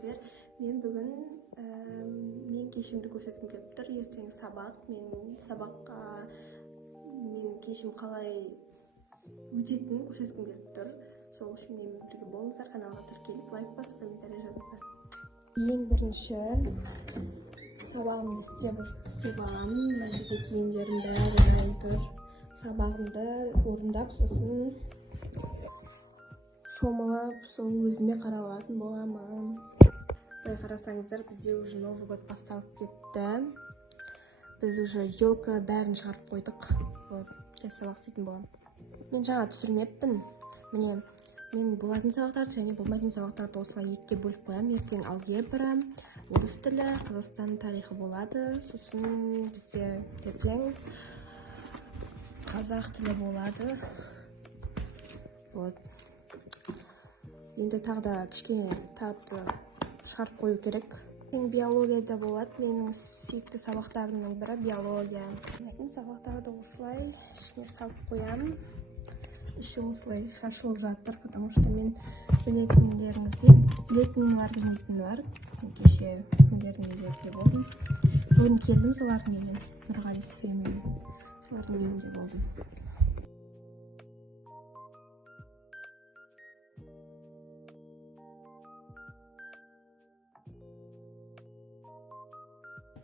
армысыздар. Мен бүгін мен кешімді көрсеткім келіп тұр. Ертең сабақ. Мен сабаққа менің кешім қалай өтетінін көрсеткім келіп тұр. Сол үшін менімен бірге болыңыздар. Каналға тіркеліп, лайк басып, комментарий жазыңыздар. Ең бірінші сабағымды істеп аламын. Мына киімдерім бәрі дайын тұр. Сабағымды орындап, сосын шомылып, сол өзіме қарап алатын боламын. Қарасаңыздар, бізде уже Новый год басталып кетті. Біз уже елка бәрін шығарып қойдық. Қазір сабақ істейтін боламын. Мен жаңа түсірмеппін. Міне, мен болатын сабақтарды және болмайтын сабақтарды осылай екіге бөліп қоямын. Ертең алгебра, орыс тілі, Қазақстан тарихы болады. Сосын бізде ертең қазақ тілі болады. Енді тағы да кішкене шығарып қою керек. Биологияда болады. Менің сүйікті сабақтарымның бірі биология. Сабақтарды осылай ішіне салып қоямын. Іші осылай шашылып жатыр, потому что мен білетінім бар, білмейтінім бар. Кеше күндердің үйінде болдым. Бүгін келдім солардың үйіне. Нұрғали Сефемен солардың үйінде болдым.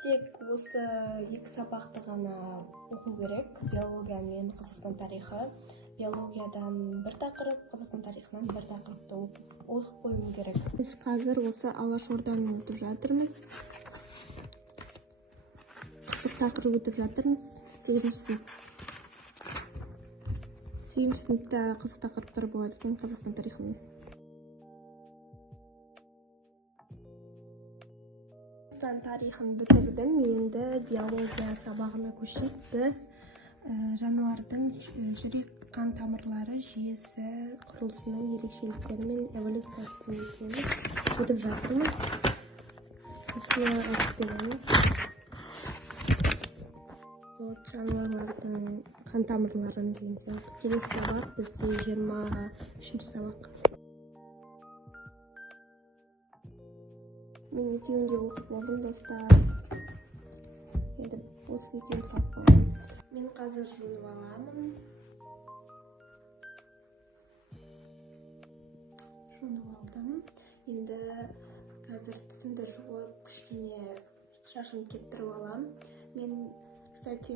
Тек осы екі сабақты ғана оқу керек. Биология мен Қазақстан тарихы. Биологиядан бір тақырып, Қазақстан тарихынан бір тақырыпты оқып қоюым керек. Біз қазір осы Алашорданы өтіп жатырмыз. Қызық тақырып өтіп жатырмыз. 8-ші сыныпта қызық тақырыптар болады екен Қазақстан тарихының. Қазақстан тарихын бітірдім. Енді биология сабағына көшейік. Біз жануардың жүрек қан тамырлары жүйесі құрылысының ерекшеліктері мен эволюциясын өтіп жатырмыз. Осыны айтып береміз. Жануарлардың қан тамырларын деген сияқты. Келесі сабақ бізде 23-ші сабақ. Мен екеуінде оқып болдым, достар. Енді осы екеуін салып қоямыз. Мен қазір жуынып аламын. Жуынып алдым. Енді қазір тісімді жуып, кішкене шашымды кептіріп алам. Мен, кстати,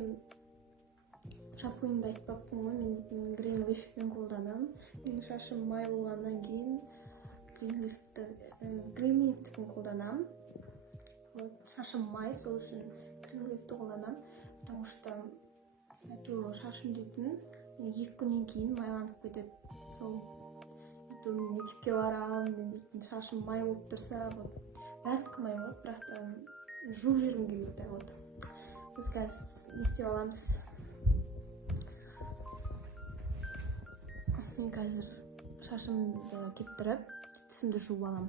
шампуньді айтпаппын ғой, мен Green Leaf-пен қолданам. Менің шашым май болғаннан кейін Green Leaf-ті қолданам. Шашым май, сол үшін Green Leaf-ті қолданам. Потому что шашым дейтін 2 күннен кейін майланып кетеді. Сол мектепке барам, мен дейтін шашым май болып тұрса, бәрі май болады, бірақ жуып жүргім келмейді. Біз қазір не істеп аламыз? Мен қазір шашымды кептіріп, тісімді жуып алам.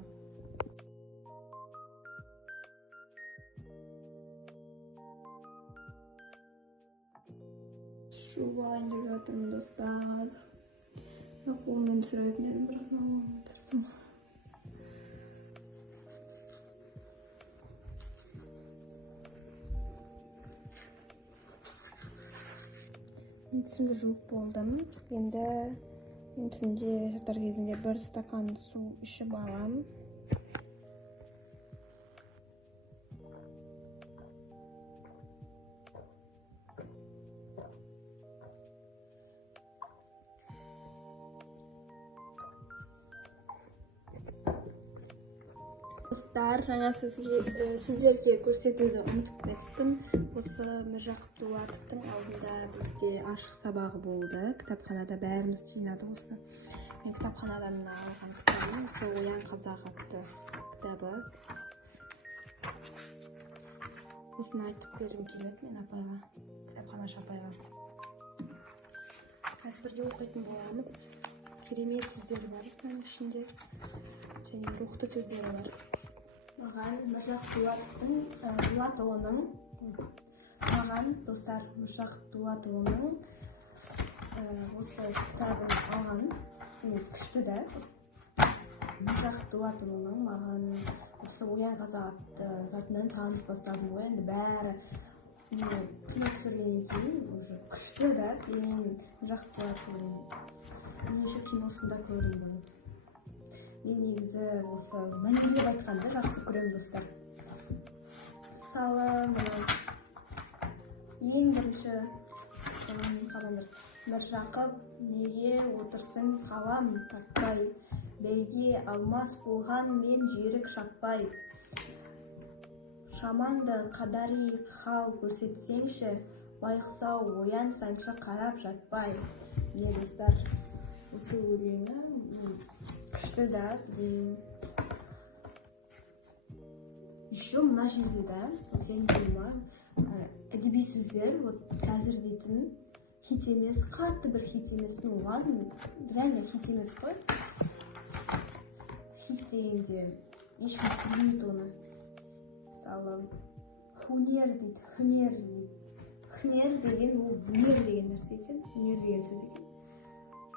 Жуып алайын деп жатырмын, достар. Қолмен түсіретін едім, бірақ қолмен түсірдім. Мен тісімді жуып болдым. Енді мен түнде жатар кезінде 1 стакан су ішіп алам. Достар, жаңа сіздерге көрсетуді ұмытып кеттім. Осы Міржақып Дулатовтың алдында бізде ашық сабағы болды. Кітапханада бәріміз жинады осы. Мен кітапханадан алған кітабым, осы Оян қазақ атты кітабы. Осыны айтып бергім келеді мен апайға, кітапханашы апайға. Қазір бірге оқитын боламыз. Керемет сөздері бар екен ішінде, және рухты сөздері бар. Маған Міржақып Дулатұлының, достар, Міржақып Дулатұлының осы кітабын алған. Күшті да. Дулатұлының маған осы оянға затынан танып бастадым ғой, енді бәрі кино түсіргеннен кейін уже күшті да. Мен Дулатұлының неше киносында көрдім. Мен негізі осы мәңгілеп айтқанды жақсы көремін, достар. Мысалы, ең бірінші Міржақып, неге отырсын қалам тартпай, бәйге алмас болған мен жерік шаппай. Шамаңды қадари хал көрсетсеңші, байқұсау оянсаңшы қарап жатпай. Не, достар, осы өлеңі күшті да. Еще мына жерде да, әдеби сөздер қазір дейтін хит емес, қатты бір хит емес, оған реально хит емес қой. Хит дегенде ешкім сөйлемейді оны. Мысалы, хунер дейді, хунер дейді. Хунер деген ол өнер деген нәрсе екен, өнер деген сөз екен.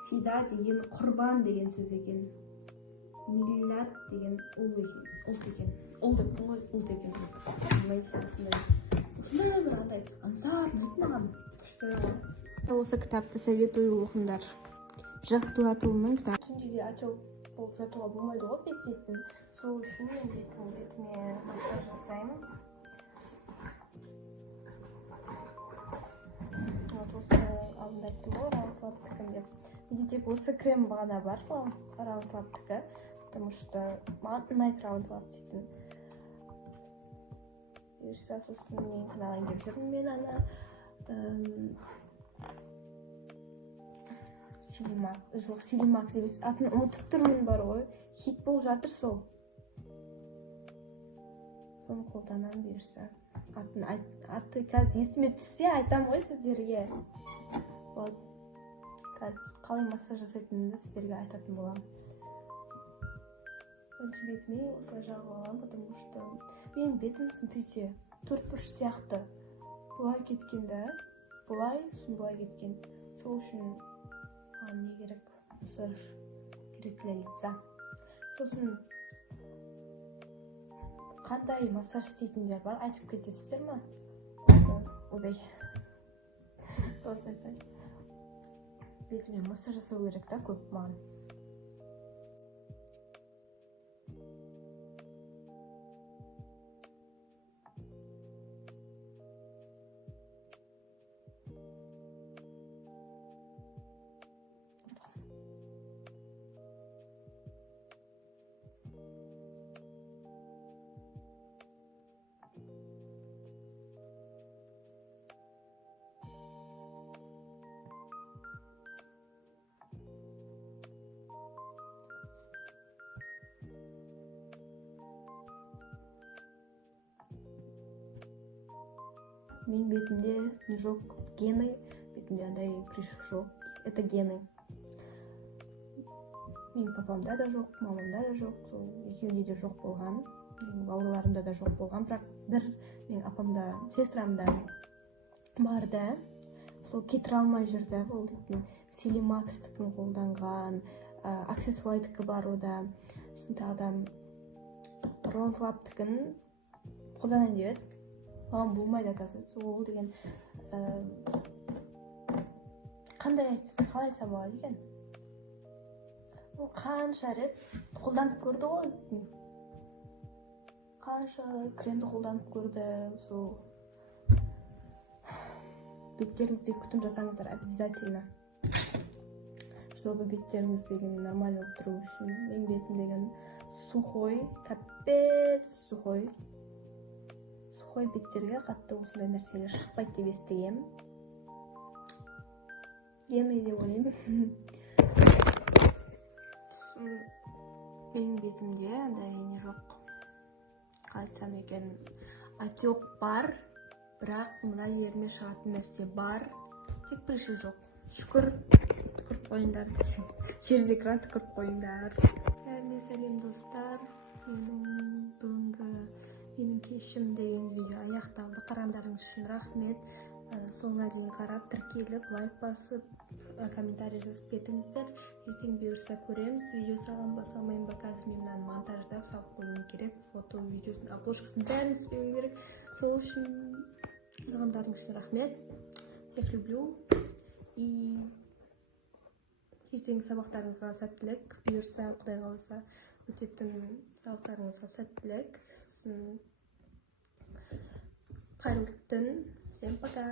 Фида деген құрбан деген сөз екен. Миллат деген ұл екен. Ұл деген. Осындай бір андай аңсар маған күшті. Осы кітапты советую оқыңдар. Дулатұлының кітабы. Үшіншіде очок болып жатуға болмайды ғой, беттетін. Сол үшін мен бетіме массаж жасаймын. Осы алдында айттым ғой, раундклабтікі деп. Менде тек осы крем бағана бар, раундклабтікі. Потому что маған ұнайды раундклаб дейтін. Сосын мен қыналайын деп жүрмін мен ана Силимакс емес, атын ұмытып тұрмын бар ғой, хит болып жатыр сол. Соны қолданам берсі. Аты қазір есіме түссе айтам ғой сіздерге. Қазір қалай массаж жасайтынымды сіздерге айтатын болам. Бірінші бетіме осылай жағып алам, потому что менің бетім, смотрите, төртбұрыш сияқты. Бұлай кеткен да, бұлай, сосын бұлай кеткен. Сол үшін не керек? Массаж керек для лица. Сосын қандай массаж істейтіндер бар, айтып кетесіздер ма? Обей. Тосын айтсаң. Бетіме массаж жасау керек та, көп маған. Менің бетімде не жоқ, гены, бетімде андай прыщик жоқ. Это гены. Менің папамда да жоқ, мамамда да жоқ, сол екеуінде де жоқ болған. Менің бауырларымда да жоқ болған, бірақ бір менің апамда, сестрамда барды. Сол кетіре алмай жүрді. Ол дейтін Силимакстікін қолданған, аксессуайдікі бар ода. Сосын тағыда раундклабтікін қолданайын деп едік. Маған болмайды, оказывается, ол деген қандай айтсыз, қалай айтса болады екен? Ол қанша рет қолданып көрді ғой дейтін. Қанша кремді қолданып көрді. Сол беттеріңізде күтім жасаңыздар обязательно. Чтобы беттеріңіз деген нормально болып тұру үшін. Менің бетім деген сухой, капец сухой. Сухой беттерге қатты осындай нәрселер шықпайды деп естігем. Гены деп ойлаймын. Менің бетімде андай не жоқ. Айтсам екен, отек бар, бірақ мына жеріме шығатын нәрсе бар. Тек прыщик жоқ. Шүкір, түкіріп қойыңдар десең. Через экран түкіріп қойыңдар. Бәріне сәлем достар. Менің кешім деген видео аяқталды. Қарағандарыңыз үшін рахмет. Соңына дейін қарап, тіркеліп, лайк басып, комментарий жазып кетіңіздер. Ертең бұйырса көреміз. Видео салам ба салмайын ба, қазір мен мынаны монтаждап салып қоюым керек. Фото, видеосын, обложкасын бәрін істеуім керек. Сол үшін қарағандарың үшін рахмет. Всех люблю. И ертеңгі сабақтарыңызға сәттілік. Бұйырса, Құдай қаласа, өтетін сабақтарыңызға сәттілік. Сосын қайырлы түн. Всем пока.